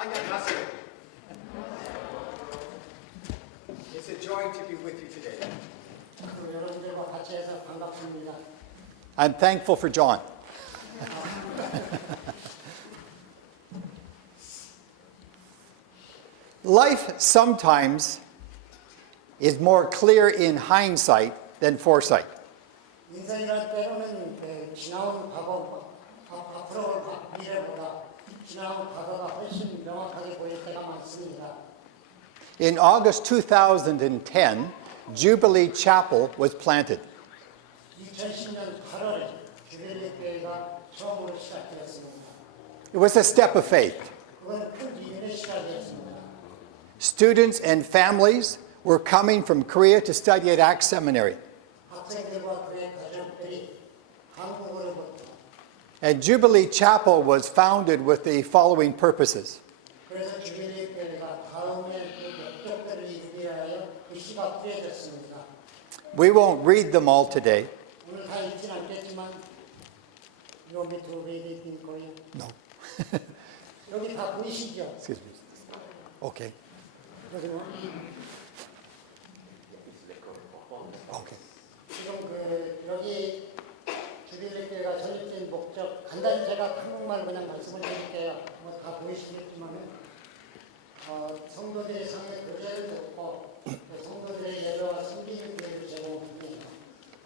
안녕하세요. It's a joy to be with you today. 여러분들과 같이 해서 반갑습니다. I'm thankful for John. Life sometimes is more clear in hindsight than foresight. 인생이란 때로는 지나온 과거, 앞으로 미래보다 지나온 과거가 훨씬 명확하게 보일 때가 많습니다. In August 2010, Jubilee Chapel was planted. 2010년 8월에 주빌리 교회가 처음으로 시작되었습니다. It was a step of faith. 그건 큰 믿음의 시작이었습니다. Students and families were coming from Korea to study at Axe Seminary. 학생들과 그의 가족들이 한국어를 배웠다. And Jubilee Chapel was founded with the following purposes. 그래서 주빌리 교회가 다음에 그 목적들을 이루기 위하여 의시가 뿌려졌습니다. We won't read them all today. 오늘 다 읽진 않겠지만 You want me to read it in Korean? No. 여기 다 보이시죠? Excuse me. Okay. 그리고 Okay. 지금 여기 주빌리 교회가 설립된 목적 간단히 제가 한국말 그냥 말씀을 드릴게요. 뭐 다 보이시겠지만은 성도들의 삶의 교제를 돕고 성도들의 예배와 섬기는 기회를 제공하니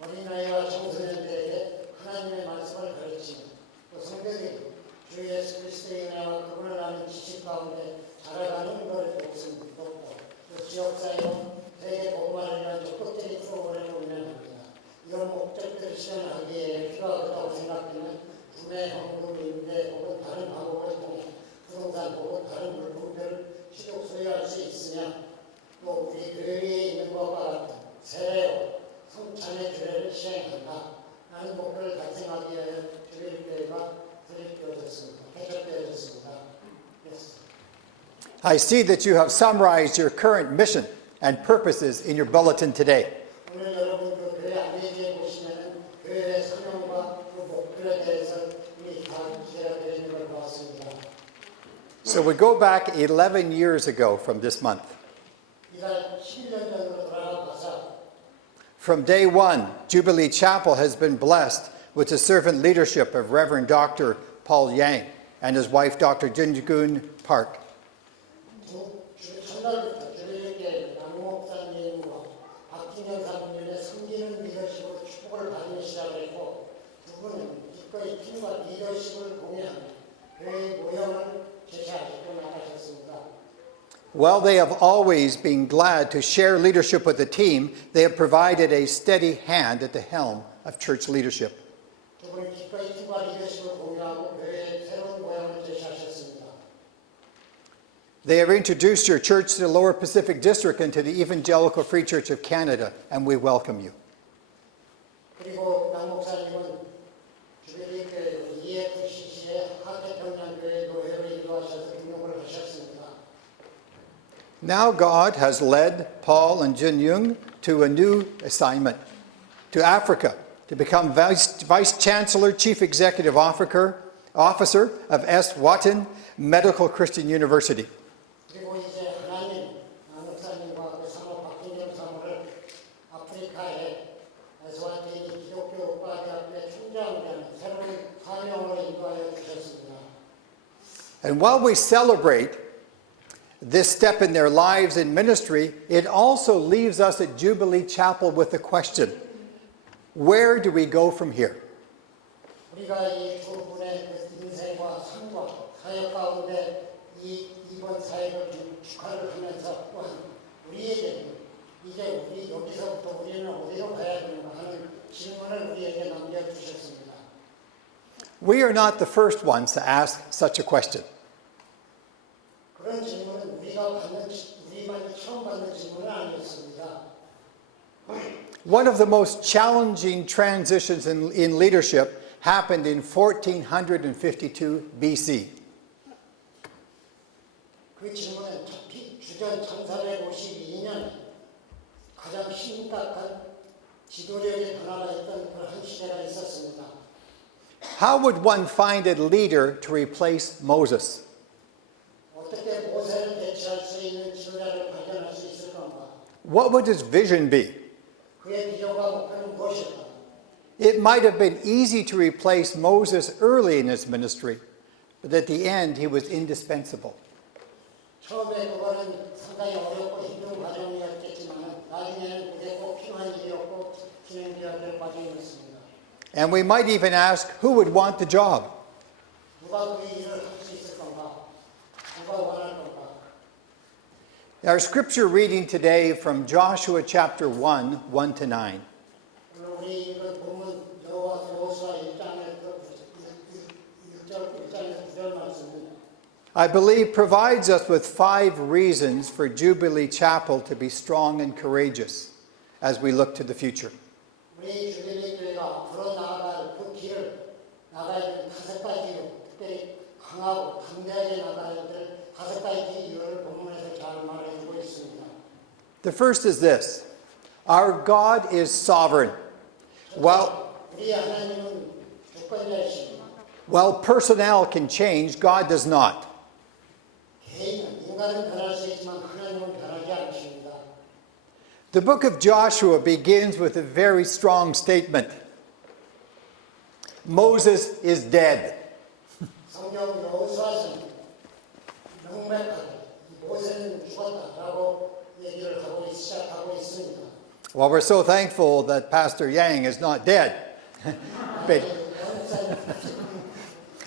어린아이와 청소년들에게 하나님의 말씀을 가르치고 또 성도들이 주 예수 그리스도의 은혜와 그분을 아는 지식 가운데 자라가는 것을 돕고 또 지역사회로 세계 복음화를 위한 적극적인 프로그램을 운영합니다. 이런 목적들을 실현하기에 필요하다고 생각되는 구매, 현금, 임대 혹은 다른 방법을 통해 부동산 혹은 다른 물품들을 취득 소유할 수 있으며 또 우리 교회에 있는 것과 같은 세례와 성찬의 규례를 시행한다. 라는 목표를 달성하기 위해 주빌리 교회가 설립되어졌습니다. 개척되어졌습니다. I see that you have summarized your current mission and purposes in your bulletin today. 오늘 여러분 그 교회 안내지에 보시면은 교회의 사명과 그 목표에 대해서 이미 다 기재가 되어 있는 걸 보았습니다. So we go back 11 years ago from this month. 이달 11년 전으로 돌아가 봐서 From day one, Jubilee Chapel has been blessed with the servant leadership of Reverend Dr. Paul Yang and his wife, Dr. Jingun Park. 첫날부터 주빌리교회 남 목사님과 박진영 사모님의 섬기는 리더십으로 축복을 받는 시작을 했고 두 분은 기꺼이 팀과 리더십을 공유하며 교회의 모형을 제시하시고 나가셨습니다. While they have always been glad to share leadership with the team, they have provided a steady hand at the helm of church leadership. 두 분은 기꺼이 팀과 리더십을 공유하고 교회의 새로운 모형을 제시하셨습니다. They have introduced your church to the Lower Pacific District and to the Evangelical Free Church of Canada, and we welcome you. 그리고 남 목사님은 주빌리 교회 EFCC의 하태평양 교회 노회를 인도하셔서 등록을 하셨습니다. Now God has led Paul and Jin Young to a new assignment, to Africa, to become Vice Chancellor, Chief Executive Officer of S. Wharton Medical Christian University. 그리고 이제 하나님 남 목사님과 그 사모 박진영 사모를 아프리카에 에스와티니 기독교 국가대학교의 총장이라는 새로운 사명으로 인도하여 주셨습니다. And while we celebrate this step in their lives in ministry, it also leaves us at Jubilee Chapel with the question, where do we go from here? 우리가 이 두 분의 인생과 삶과 사역 가운데 이번 사역을 축하를 하면서 또한 우리에게 이제 우리 여기서부터 우리는 어디로 가야 되는가 하는 질문을 우리에게 남겨주셨습니다. We are not the first ones to ask such a question. 그런 질문은 우리만이 처음 받는 질문은 아니었습니다. One of the most challenging transitions in leadership happened in 1452 BC. 그 질문은 주전 1452년 가장 심각한 지도력의 변화가 있던 그런 시대가 있었습니다. How would one find a leader to replace Moses? 어떤 어떻게 모세를 대체할 수 있는 지도자를 발견할 수 있을 건가? What would his vision be? 그의 비전과 목표는 무엇일까? It might have been easy to replace Moses early in his ministry, but at the end he was indispensable. 처음에 그거는 상당히 어렵고 힘든 과정이었겠지만 나중에는 그게 꼭 필요한 일이었고 진행되어야 될 과정이었습니다. And we might even ask, who would want the job? 누가 그 일을 할 수 있을 건가? 누가 원할 건가? Our scripture reading today from Joshua chapter 1, 1 to 9. 오늘 우리 읽은 본문 여호수아 1장에서 9절 말씀은 I believe provides us with 5 reasons for Jubilee Chapel to be strong and courageous as we look to the future. 우리 주빌리 교회가 앞으로 나아갈 그 길을 나가야 될 5가지 특별히 강하고 담대하게 나가야 될 5가지 이유를 본문에서 잘 말해주고 있습니다. The first is this: our God is sovereign. 우리 하나님은 주권자이십니다. While personnel can change, God does not. 인간은 변할 수 있지만 하나님은 변하지 않으십니다. The book of Joshua begins with a very strong statement. Moses is dead. 성경 여호수아서는 명백하게 모세는 죽었다라고 얘기를 시작하고 있습니다. Well, we're so thankful that Pastor Yang is not dead.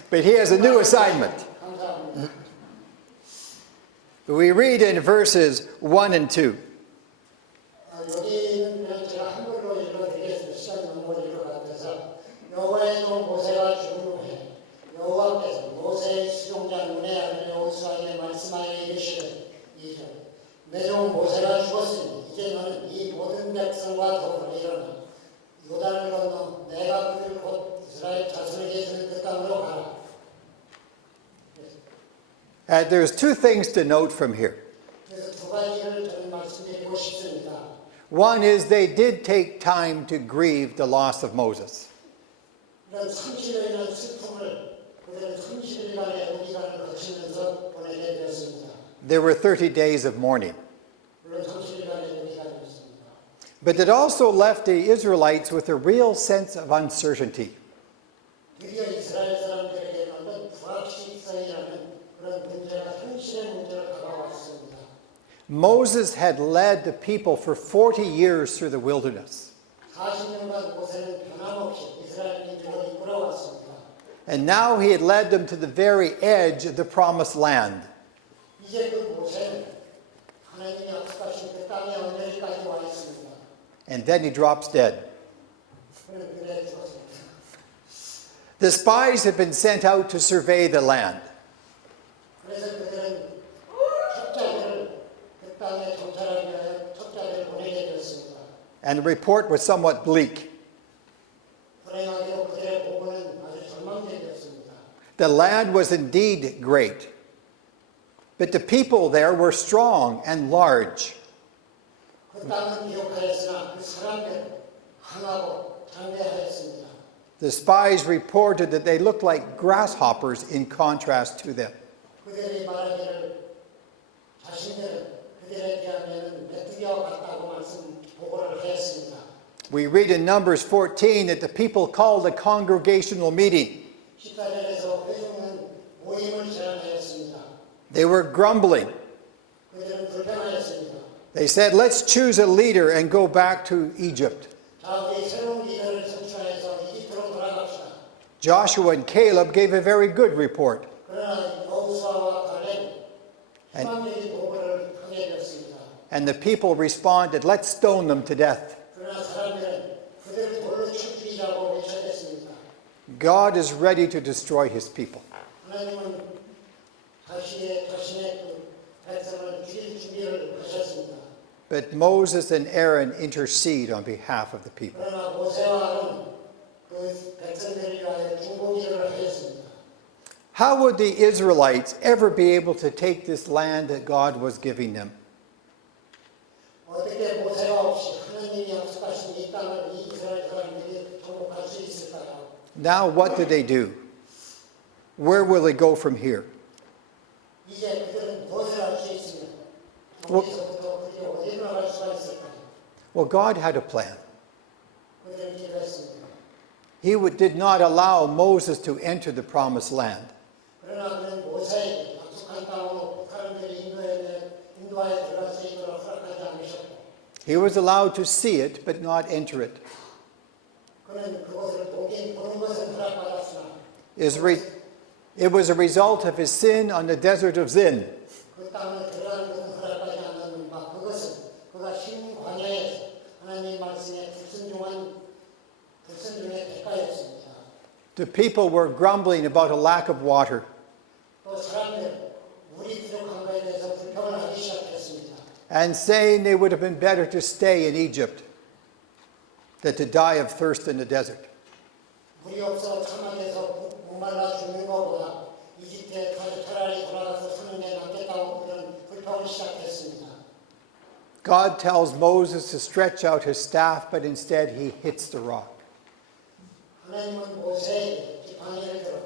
But he has a new assignment. 감사합니다. We read in verses 1 and 2. 여기는 그냥 제가 한글로 읽어드리겠습니다. 시간이 너무 걸릴 것 같아서. 여호와의 종 모세가 죽은 후에 여호와께서 모세의 수종자 눈의 아들 여호수아에게 말씀하여 이르시되 2절 내 종 모세가 죽었으니 이제 너는 이 모든 백성과 더불어 일어나 요단을 건너 내가 그를 곧 이스라엘 자손에게 줄 그 땅으로 가라. There's 2 things to note from here. 그래서 2가지를 저는 말씀드리고 싶습니다. One is they did take time to grieve the loss of Moses. 이런 30일이라는 슬픔을 그들은 30일간의 무기간을 거치면서 보내게 되었습니다. There were 30 days of mourning. 물론 30일간의 무기간이었습니다. But it also left the Israelites with a real sense of uncertainty. 드디어 이스라엘 사람들에게 어떤 불확실성이라는 그런 문제가 현실의 문제로 다가왔습니다. Moses had led the people for 40 years through the wilderness. 40년간 모세는 변함없이 이스라엘 민족을 이끌어왔습니다. And now he had led them to the very edge of the promised land. 이제 그 모세는 하나님이 약속하신 그 땅의 언저리까지 와 있습니다. And then he drops dead. 그는 그래 죽었습니다. The spies had been sent out to survey the land. 그래서 그들은 첩자들을 그 땅에 정찰하기 위하여 첩자들을 보내게 되었습니다. And the report was somewhat bleak. 불행하게도 그들의 보고는 아주 절망적이었습니다. The land was indeed great, but the people there were strong and large. 그 땅은 기록하였으나 그 사람들은 강하고 장대하였습니다. The spies reported that they looked like grasshoppers in contrast to them. 그들이 말하기를 자신들은 그들에 비하면 메뚜기와 같다고 보고를 하였습니다. We read in Numbers 14 that the people called a congregational meeting. 14절에서 회중은 모임을 제안하였습니다. They were grumbling. 그들은 불평하였습니다. They said, let's choose a leader and go back to Egypt. 자, 우리 새로운 리더를 선출해서 이집트로 돌아갑시다. Joshua and Caleb gave a very good report. 그러나 여호수아와 갈렙이 희망적인 보고를 하게 되었습니다. And the people responded, let's stone them to death. 그러나 사람들은 그들을 돌로 쳐 죽이자고 외쳐댔습니다. God is ready to destroy his people. 하나님은 자신의 그 백성을 죽일 준비를 하셨습니다. But Moses and Aaron intercede on behalf of the people. 그러나 모세와 아론은 그 백성들을 위하여 중보기를 하였습니다. How would the Israelites ever be able to take this land that God was giving them? 어떻게 모세가 없이 하나님이 약속하신 이 땅을 이 이스라엘 사람들이 정복할 수 있을까요? Now what do? Where will they go from here? 이제 그들은 거기서부터 그들이 어디로 나갈 수가 있을까요? Well, God had a plan. 그들은 기도했습니다. He did not allow Moses to enter the promised land. 그러나 그는 모세에게 약속한 땅으로 사람들이 인도하여 들어갈 수 있도록 허락하지 않으셨고 He was allowed to see it, but not enter it. 그는 그것을 보는 것은 허락받았으나 It was a result of his sin on the desert of Zin. 그 땅에 들어가는 것은 허락하지 않는 바 그것은 그가 신 광야에서 하나님 말씀에 불순종의 대가였습니다. The people were grumbling about a lack of water. 또 사람들은 물이 부족한 것에 대해서 불평을 하기 시작했습니다. And saying they would have been better to stay in Egypt than to die of thirst in the desert. 물이 없어 사막에서 목말라 죽는 것보다 이집트에 차라리 돌아가서 사는 게 낫겠다고 그런 불평을 시작했습니다. God tells Moses to stretch out his staff, but instead he hits the rock. 하나님은 모세에게 지팡이를 들어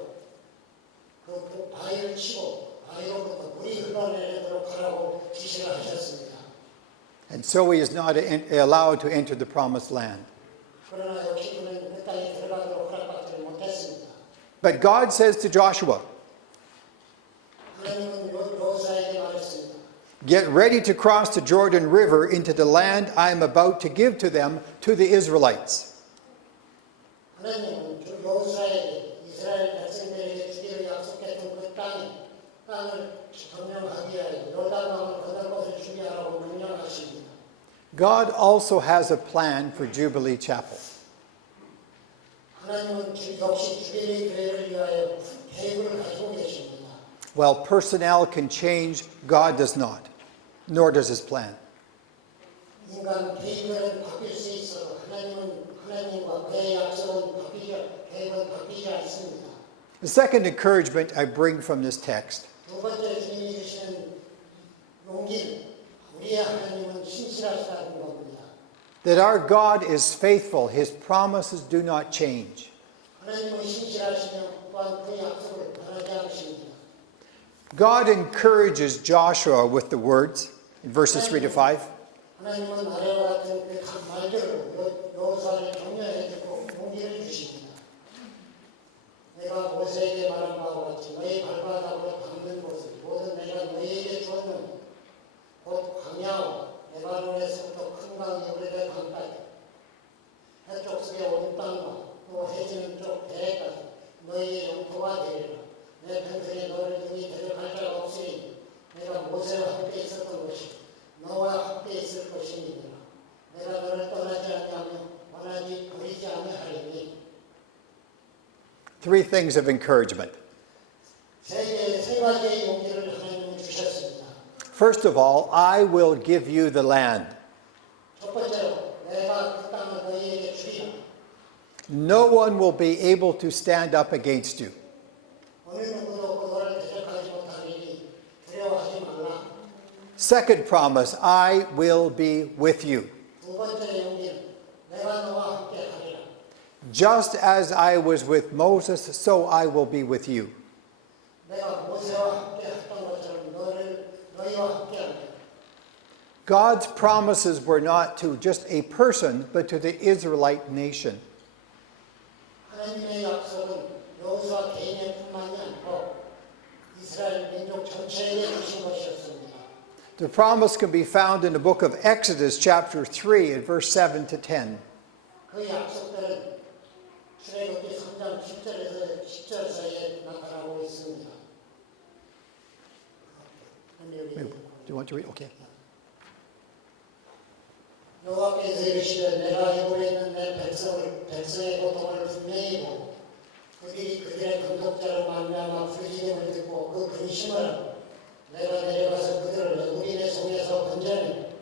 그 바위를 치고 바위로부터 물이 흘러내리도록 하라고 지시를 하셨습니다. And so he is not allowed to enter the promised land. 그러나 역시 그는 그 땅에 들어가도록 허락받지 못했습니다. But God says to Joshua, 하나님은 여호수아에게 말했습니다. get ready to cross the Jordan River into the land I am about to give to them, to the Israelites. 하나님은 여호수아에게 이스라엘 백성들에게 주기로 약속했던 그 땅을 점령하기 위하여 요단강을 건널 것을 준비하라고 명령하십니다. God also has a plan for Jubilee Chapel. 하나님은 역시 주빌리 교회를 위하여 계획을 가지고 계십니다. While personnel can change, God does not, nor does his plan. 인간 계획은 바뀔 수 있어도 하나님과 그의 약속은 계획은 바뀌지 않습니다. The second encouragement I bring from this text 두 번째 주님이 주시는 용기는 우리의 하나님은 신실하시다는 겁니다. that our God is faithful, his promises do not change. 하나님은 신실하시며 또한 그 약속을 변하지 않으십니다. God encourages Joshua with the words in verses 3 to 5. 하나님은 아래와 같은 그 말들로 여호수아를 격려해 주고 용기를 주십니다. 내가 모세에게 말한 바와 같이 너희 발바닥으로 밟는 곳을 모든 내가 너희에게 주었는 곧 광야와 레바논에서부터 큰 강이 오래된 강까지 해쪽 속에 온 땅과 또 해지는 쪽 대해까지 너희의 영토가 되리라. 내 평생에 너를 능히 대적할 자가 없으니 내가 모세와 함께 있었던 것이 너와 함께 있을 것이니라. 내가 너를 떠나지 아니하며 원하지 버리지 아니하리니. Three things of encouragement. 세 가지의 용기를 하나님은 주셨습니다. First of all, I will give you the land. 첫 번째로 내가 그 땅을 너희에게 주리라. No one will be able to stand up against you. 어느 누구도 너를 대적하지 못하리니 두려워하지 말라. Second promise, I will be with you. 두 번째 용기는 내가 너와 함께 하리라. Just as I was with Moses, so I will be with you. 내가 모세와 함께 했던 것처럼 너희와 함께 하리라. God's promises were not to just a person, but to the Israelite nation. 하나님의 약속은 여호수아 개인뿐만이 아니고 이스라엘 민족 전체에게 주신 것이었습니다. The promise can be found in the book of Exodus, chapter 3, and verse 7 to 10. 그 약속들은 출애굽기 3장 10절에서 10절 사이에 나타나고 있습니다. Do you want to read? Okay. 여호와께서 이르시되 내가 애굽에 있는 내 백성의 고통을 분명히 보고 그들이 그들의 감독자로 말미암아 부르짖음을 듣고 그 근심을 하고 내가 내려가서 그들을 애굽인의 손에서 건져내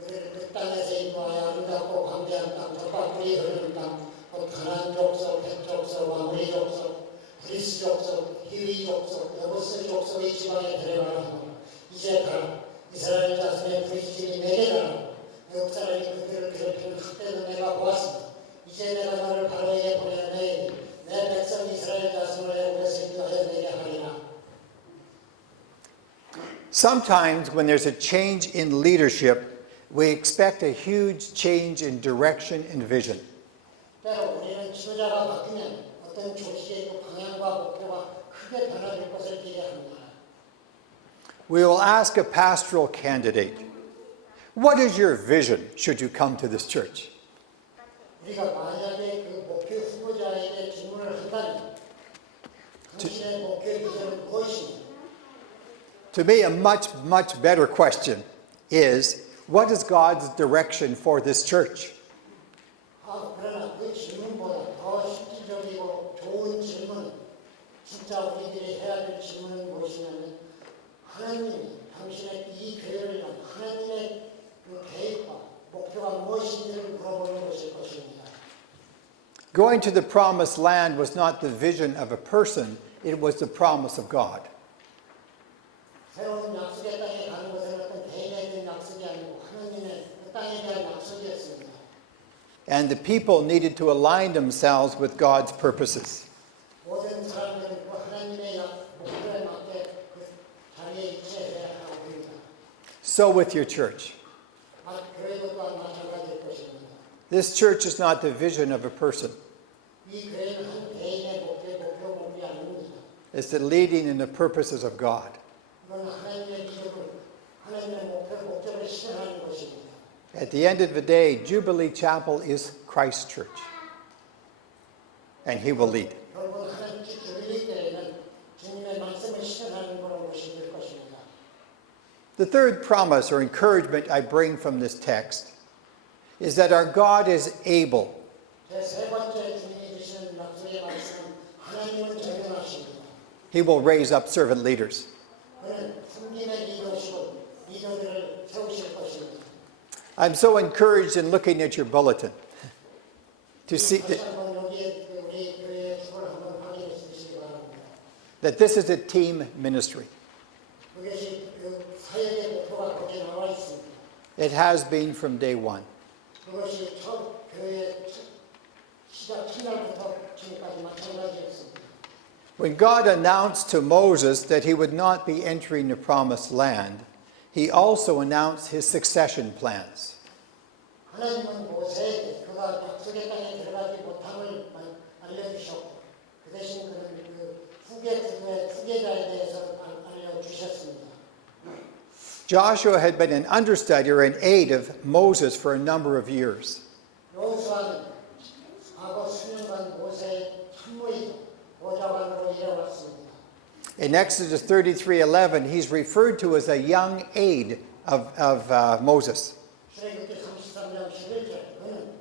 그들을 그 땅에서 인도하여 아름답고 광대한 땅 젖과 꿀이 흐르는 땅 곧 가나안 족속, 헷 족속, 아모리 족속, 그리스 족속, 히위 족속, 여부스 족속의 지방에 데려가라 하노라. 이제 가라. 이스라엘 자손의 부르짖음이 내게 가라. 애국 사람이 그들을 괴롭히는 학대는 내가 보았습니다. 이제 내가 너를 바로에게 보내니 내 백성 이스라엘 자손을 애국에서 인도하여 내게 하리라. Sometimes when there's a change in leadership, we expect a huge change in direction and vision. 때로 우리는 지도자가 바뀌면 어떤 조직의 그 방향과 목표가 크게 변화될 것을 기대합니다. We will ask a pastoral candidate, what is your vision should you come to this church? 우리가 만약에 그 목표 후보자에게 질문을 한다면 당신의 목표 비전은 무엇입니까? To me, a much better question is, what is God's direction for this church? 그러나 그 질문보다 더 실질적이고 좋은 질문은 진짜 우리들이 해야 될 질문은 무엇이냐면 하나님이 당신의 이 교회를 위한 하나님의 그 계획과 목표가 무엇인지를 물어보는 것일 것입니다. Going to the promised land was not the vision of a person, it was the promise of God. 새로운 약속의 땅에 가는 것은 어떤 개인에 대한 약속이 아니고 하나님의 그 땅에 대한 약속이었습니다. And the people needed to align themselves with God's purposes. 모든 사람들은 그 하나님의 목표에 맞게 그 자리에 위치해야 합니다. So with your church. 교회도 또한 마찬가지일 것입니다. This church is not the vision of a person. 이 교회는 한 개인의 목표가 아닙니다. It's the leading and the purposes of God. 이건 하나님의 기도를 하나님의 목적을 실현하는 것입니다. At the end of the day, Jubilee Chapel is Christ's church. And He will lead. 결국 하나님 주빌리 때에는 주님의 말씀을 실현하는 것으로 모실 것입니다. The third promise or encouragement I bring from this text is that our God is able. 제 번째 주님이 주시는 약속의 말씀은 하나님은 전능하십니다. He will raise up servant leaders. 그는 섬김의 리더시고 리더들을 세우실 것입니다. I'm so encouraged in looking at your bulletin to see that this is a team ministry. It has been from day one. When God announced to Moses that he would not be entering the promised land, He also announced His succession plans. 하나님은 모세에게 그가 약속의 땅에 들어가지 못함을 알려주셨고 그 대신 그는 그 후계자에 대해서 알려주셨습니다. Joshua had been an understudy or an aide of Moses for a number of years. 여호수아는 과거 수년간 모세의 참모이자 보좌관으로 일해왔습니다. In Exodus 33:11, he's referred to as a young aide of Moses. 출애굽기 33장 11절 그는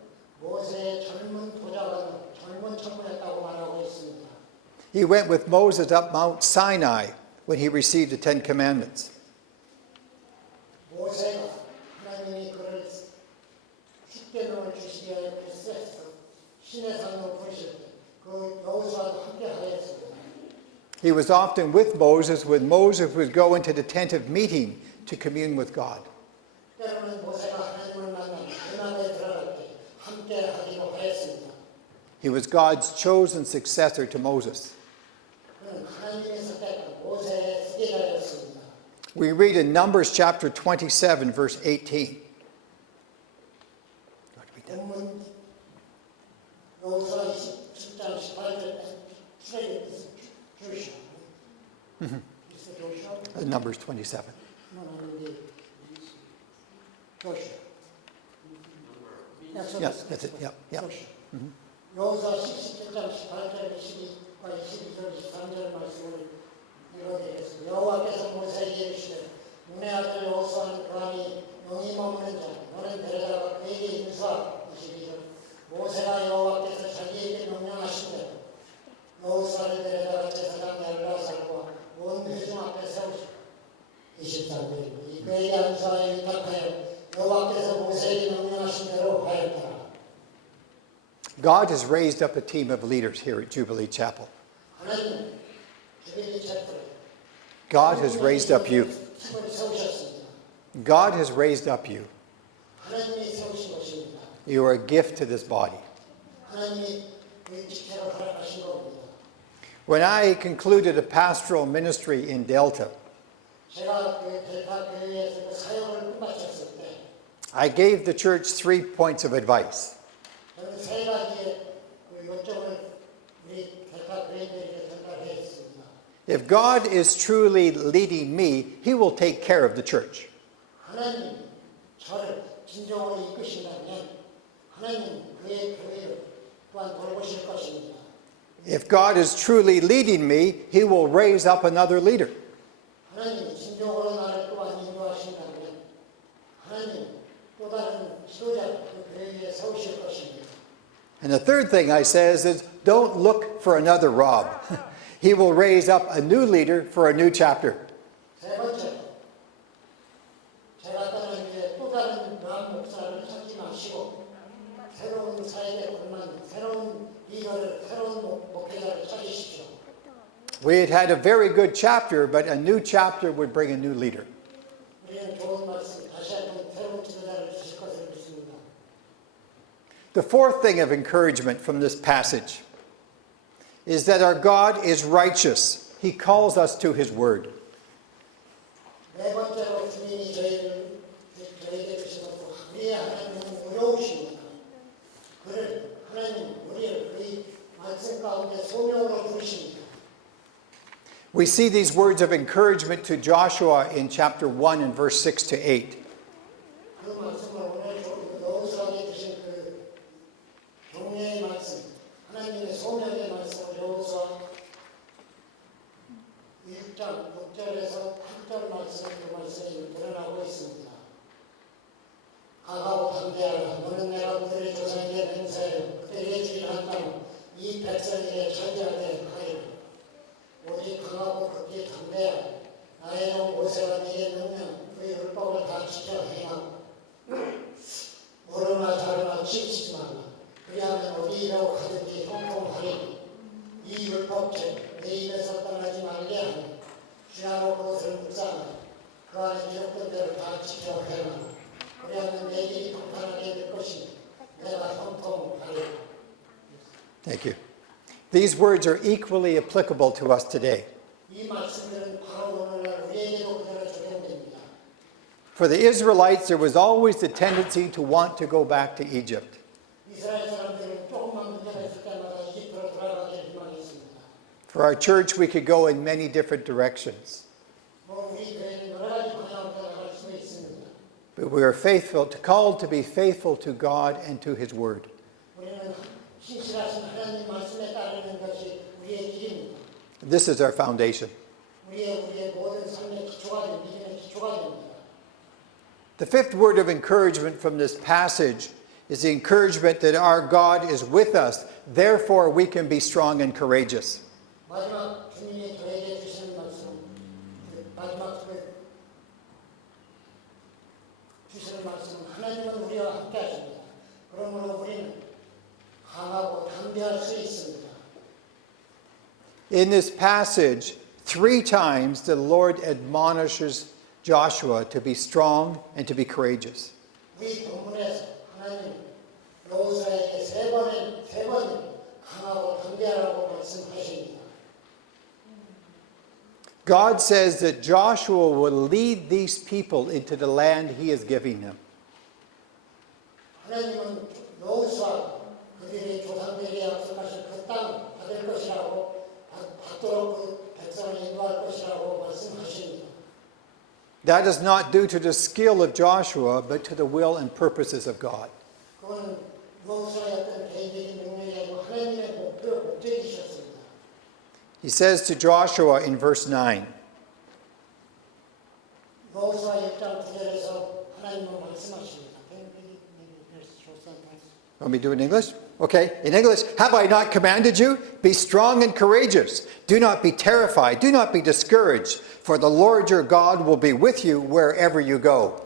모세의 젊은 보좌관, 젊은 참모였다고 말하고 있습니다. He went with Moses up Mount Sinai when he received the Ten Commandments. 모세가 하나님이 그를 십계명을 주시기 위하여 신의 산으로 부르실 때 그 여호수아도 함께 하였습니다. He was often with Moses when Moses would go into the tent of meeting to commune with God. 때로는 모세가 하나님을 만나 연합에 들어갈 때 함께 하기도 하였습니다. He was God's chosen successor to Moses. 그는 하나님의 선택한 모세의 후계자였습니다. We read in Numbers chapter 27, verse 18. 본문 여호수아 10장 18절 출애굽기 조슈아. Numbers 27. Yes, that's it. Yep, yep. 여호수아 17장 18절 22과 22절 23절 말씀을 읽어드리겠습니다. 여호와께서 모세에게 이르시되 눈의 아들 여호수아는 그하니 영이 머무는 자 너는 데려다가 그에게 인수하라. 22절 모세가 여호와께서 자기에게 명령하신 대로 여호수아를 데려다가 제사장 엘라살과 온 회중 앞에 세우시고 23절 그에게 안수하여 위탁하여 여호와께서 모세에게 명령하신 대로 하였더라. God has raised up a team of leaders here at Jubilee Chapel. 하나님은 주빌리 채플에 God has raised up you. 팀을 세우셨습니다. God has raised up you. 하나님이 세우신 것입니다. You are a gift to this body. 하나님이 그 직책을 허락하신 겁니다. When I concluded a pastoral ministry in Delta, 제가 그 델타 교회에서 그 사역을 끝마쳤을 때 I gave the church 3 points of advice. 저는 세 가지의 그 요점을 우리 델타 교회들에게 전달했습니다. If God is truly leading me, He will take care of the church. 하나님 저를 진정으로 이끄신다면 하나님 그의 교회를 또한 돌보실 것입니다. If God is truly leading me, He will raise up another leader. 하나님이 진정으로 나를 또한 인도하신다면 하나님 또 다른 지도자를 그 교회에 세우실 것입니다. And the third thing I says is, don't look for another Rob. He will raise up a new leader for a new chapter. 세 번째로 제가 떠난 이제 또 다른 람 목사를 찾지 마시고 새로운 사역에 걸맞는 새로운 리더를 새로운 목회자를 찾으십시오. We had a very good chapter, but a new chapter would bring a new leader. 우리는 좋은 말씀 다시 한번 새로운 지도자를 주실 것을 믿습니다. The fourth thing of encouragement from this passage is that our God is righteous. He calls us to His word. 네 번째로 주님이 저희에게 주신 것도 우리의 하나님은 의로우십니다. 그를 하나님 우리를 그의 말씀 가운데 소명으로 부르십니다. We see these words of encouragement to Joshua in chapter 1 and verse 6 to 8. 그 말씀을 오늘 여호수아에게 주신 그 경례의 말씀, 하나님의 소명의 말씀을 여호수아 1장 6절에서 8절 말씀을 그 말씀이 드러나고 있습니다. 강하고 담대하라. 너는 내가 그들의 조상에게 맹세하여 그들에게 지리한 땅 이 백성에게 차지하게 하리라. 오직 강하고 극히 담대하라. 나의 종 모세가 네게 명령 그의 율법을 다 지켜 행하고 모르나 자르나 치우치지 말라. 그리하면 어디라고 가든지 형통하리니 이 율법책 내 입에서 떠나지 말게 하니 주야로 그것을 묵상하라. 그 안에 기록된 대로 다 지켜 행하라. 그리하면 내 길이 평탄하게 될 것이니 내가 형통하리라. Thank you. These words are equally applicable to us today. 이 말씀들은 바로 오늘날 우리에게도 그대로 적용됩니다. For the Israelites, there was always the tendency to want to go back to Egypt. 이스라엘 사람들은 조금만 문제가 있을 때마다 이집트로 돌아가길 희망했습니다. For our church, we could go in many different directions. 뭐 우리 교회는 여러 가지 방향으로 나갈 수 있습니다. But we are called to be faithful to God and to His word. 우리는 신실하신 하나님 말씀에 따르는 것이 우리의 길입니다. This is our foundation. 우리의 모든 삶의 기초가 됩니다. 믿음의 기초가 됩니다. The fifth word of encouragement from this passage is the encouragement that our God is with us, therefore we can be strong and courageous. 마지막 주님이 저에게 주시는 말씀, 마지막 주시는 말씀은 하나님은 우리와 함께 하십니다. 그러므로 우리는 강하고 담대할 수 있습니다. In this passage, 3 times the Lord admonishes Joshua to be strong and to be courageous. 우리 본문에서 하나님 여호수아에게 세 번 강하고 담대하라고 말씀하십니다. God says that Joshua will lead these people into the land He is giving them. 하나님은 여호수아 그들의 조상들이 약속하신 그 땅 받을 것이라고 받도록 그 백성을 인도할 것이라고 말씀하십니다. That is not due to the skill of Joshua, but to the will and purposes of God. 그건 여호수아의 어떤 개인적인 능력이 아니고 하나님의 목적이셨습니다. He says to Joshua in verse 9, 여호수아 1장 9절에서 하나님은 말씀하십니다. Want me to do it in English? Okay, in English, have I not commanded you? Be strong and courageous. Do not be terrified. Do not be discouraged. For the Lord your God will be with you wherever you go.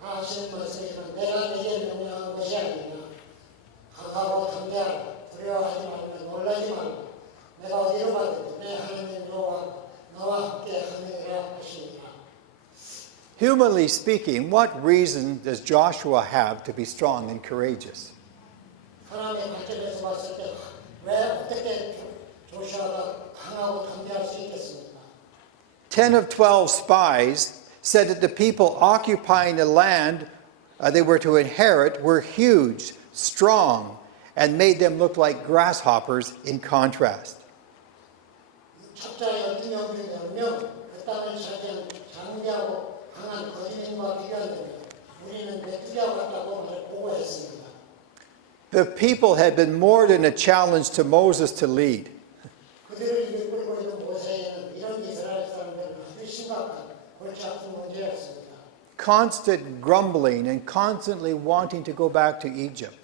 하시는 말씀이지만 내가 네게 명령한 것이 아니냐. 강하고 담대하라. 두려워하지 말며 놀라지 말라. 내가 어디로 가든지 내 하나님 여호와 너와 함께 하느니라 하시니라. Humanly speaking, what reason does Joshua have to be strong and courageous? 하나님의 관점에서 봤을 때 왜 어떻게 조슈아가 강하고 담대할 수 있겠습니까? 10 of 12 spies said that the people occupying the land they were to inherit were huge, strong, and made them look like grasshoppers in contrast. 첩자의 어떤 명분이냐면 그 땅을 차지한 장대하고 강한 거짓민과 비교한다면 우리는 메뚜기와 같다고 말을 보고했습니다. The people had been more than a challenge to Moses to lead. 그들을 이끌고 있는 모세에는 이런 이스라엘 사람들은 아주 심각한 골치 아픈 문제였습니다. Constant grumbling and constantly wanting to go back to Egypt.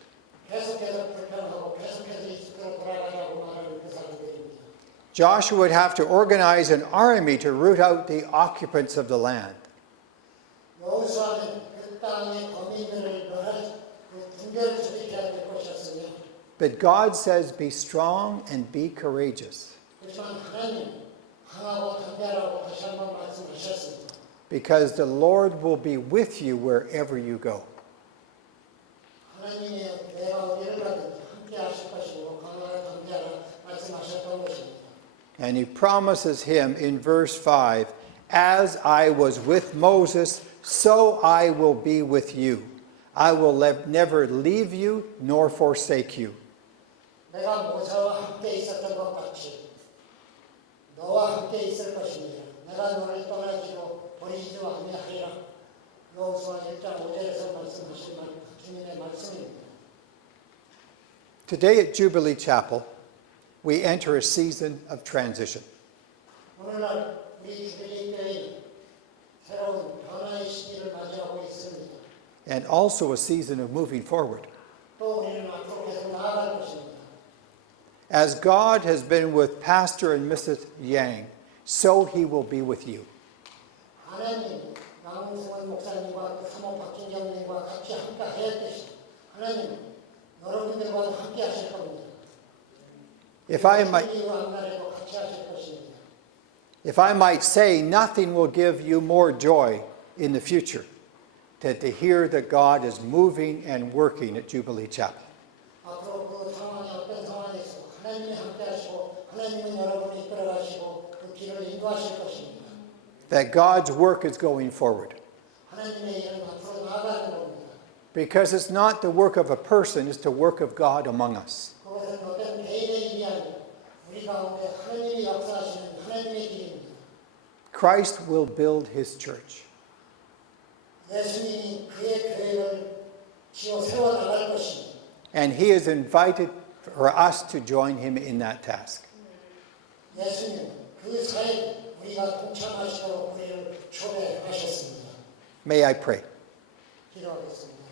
계속해서 불평하고 계속해서 이집트로 돌아가자고 말하는 그 사람들입니다. Joshua would have to organize an army to root out the occupants of the land. 여호수아는 그 땅의 거민들을 분별을 조직해야 될 것이었으며 But God says, be strong and be courageous, 그렇지만 하나님 강하고 담대하라고 다시 한번 말씀하셨습니다. because the Lord will be with you wherever you go. 하나님이 내가 어디를 가든지 함께 하실 것이고 강하고 담대하라 말씀하셨던 것입니다. And he promises him in verse 5, as I was with Moses, so I will be with you. I will never leave you nor forsake you. 내가 모세와 함께 있었던 것 같이 너와 함께 있을 것입니다. 내가 너를 떠나지도 버리지도 아니하리라. 여호수아 1장 5절에서 말씀하신 주님의 말씀입니다. Today at Jubilee Chapel, we enter a season of transition. 오늘날 우리 주빌리 교회는 새로운 변화의 시기를 맞이하고 있습니다. And also a season of moving forward. 또 우리는 앞으로 계속 나아갈 것입니다. As God has been with Pastor and Mrs. Yang, so he will be with you. 하나님, 남승원 목사님과 그 사모 박진경님과 같이 함께 하였듯이 하나님, 여러분들과 함께 하실 겁니다. If I might say, nothing will give you more joy in the future than to hear that God is moving and working at Jubilee Chapel. 앞으로 그 상황이 어떤 상황에서 하나님이 함께 하시고 하나님은 여러분을 이끌어가시고 그 길을 인도하실 것입니다. That God's work is going forward. 하나님의 일은 앞으로 나아가는 겁니다. Because it's not the work of a person, it's the work of God among us. 그것은 어떤 개인의 일이 아니고 우리 가운데 하나님이 역사하시는 하나님의 길입니다. Christ will build his church. 예수님이 그의 교회를 지어 세워 나갈 것입니다. And he has invited for us to join him in that task. 예수님 그 사역에 우리가 동참하시도록 우리를 초대하셨습니다. May I pray. 기도하겠습니다.